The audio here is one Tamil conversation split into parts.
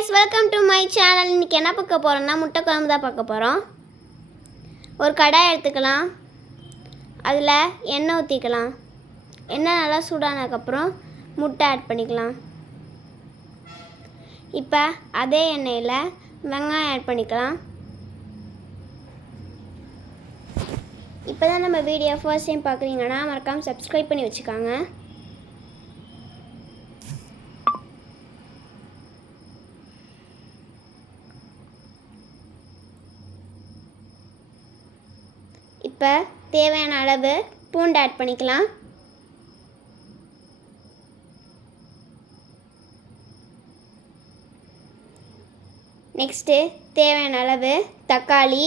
guys, welcome to my channel. இன்னைக்கு என்ன பார்க்க போறோம்னா முட்டை குழம்பு தான் பார்க்க போறோம். ஒரு கடாய் எடுத்துக்கலாம். அதுல எண்ணெய் ஊத்திக்கலாம். எண்ணெய் நல்லா சூடானதுக்கு அப்புறம் முட்டை ஆட் பண்ணிக்கலாம். இப்போ அதே எண்ணெயில வெங்காயம் ஆட் பண்ணிக்கலாம். இப்போதான் நம்ம வீடியோ ஃபர்ஸ்ட் டைம் பார்க்குறீங்கன்னா மறக்காம சப்ஸ்கிரைப் பண்ணி வச்சுக்கோங்க. இப்போ தேவையான அளவு பூண்டு ஆட் பண்ணிக்கலாம். நெக்ஸ்ட்டு தேவையான அளவு தக்காளி.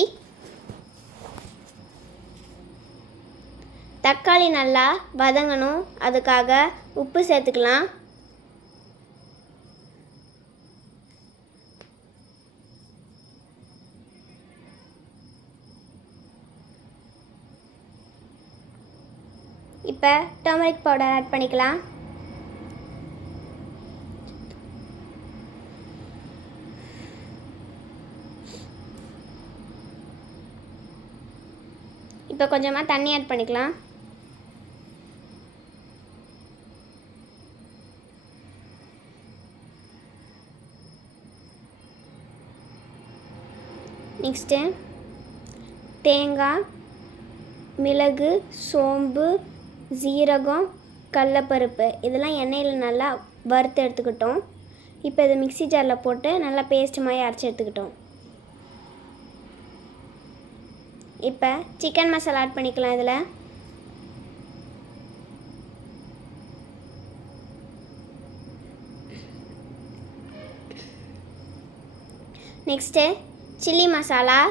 தக்காளி நல்லா வதங்கணும், அதுக்காக உப்பு சேர்த்துக்கலாம். இப்போ டர்மரிக் பவுடர் ஆட் பண்ணிக்கலாம். இப்போ கொஞ்சமாக தண்ணி ஆட் பண்ணிக்கலாம். நெக்ஸ்ட்டு தேங்காய், மிளகு, சோம்பு, ஜீரகம், கடலைப்பருப்பு இதெல்லாம் எண்ணெயில் நல்லா வறுத்து எடுத்துக்கிட்டோம். இப்போ இதை மிக்ஸி ஜாரில் போட்டு நல்லா பேஸ்ட் மாதிரி அரைச்சி எடுத்துக்கிட்டோம். இப்போ சிக்கன் மசாலா ஆட் பண்ணிக்கலாம். இதில் நெக்ஸ்ட்டு சில்லி மசாலா,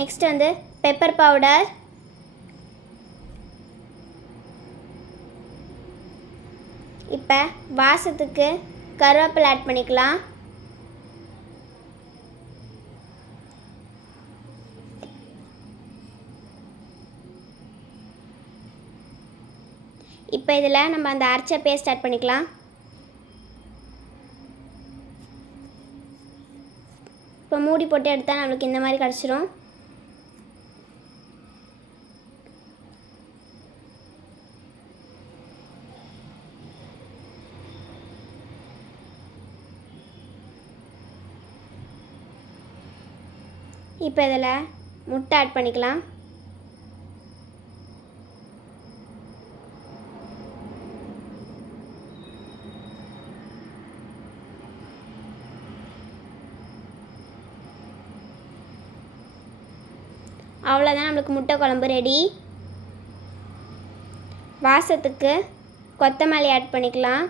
நெக்ஸ்ட் வந்து பெப்பர் பவுடர், இப்போ வாசத்துக்கு கருவேப்பிலை ஆட் பண்ணிக்கலாம். இப்போ இதில் நம்ம அந்த அரைச்ச பேஸ்ட் ஆட் பண்ணிக்கலாம். இப்போ மூடி போட்டு எடுத்தால் நம்மளுக்கு இந்த மாதிரி கிடச்சிரும். இப்போ இதில் முட்டை ஆட் பண்ணிக்கலாம். அவ்வளோதான், நம்மளுக்கு முட்டை குழம்பு ரெடி. வாசத்துக்கு கொத்தமல்லி ஆட் பண்ணிக்கலாம்.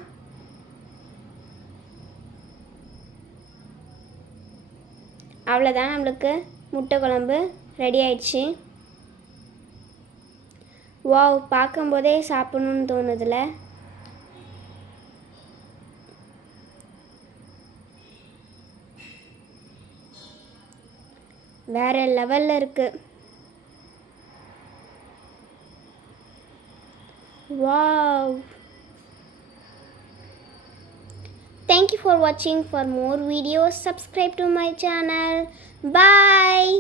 அவ்வளோதான், நம்மளுக்கு முட்டை குழம்பு ரெடி ஆயிடுச்சு. வாவ், பார்க்கும்போதே சாப்பிடணுன்னு தோணுதுல. வேற லெவலில் இருக்குது. Wow! Thank you for watching. For more videos, subscribe to my channel. Bye!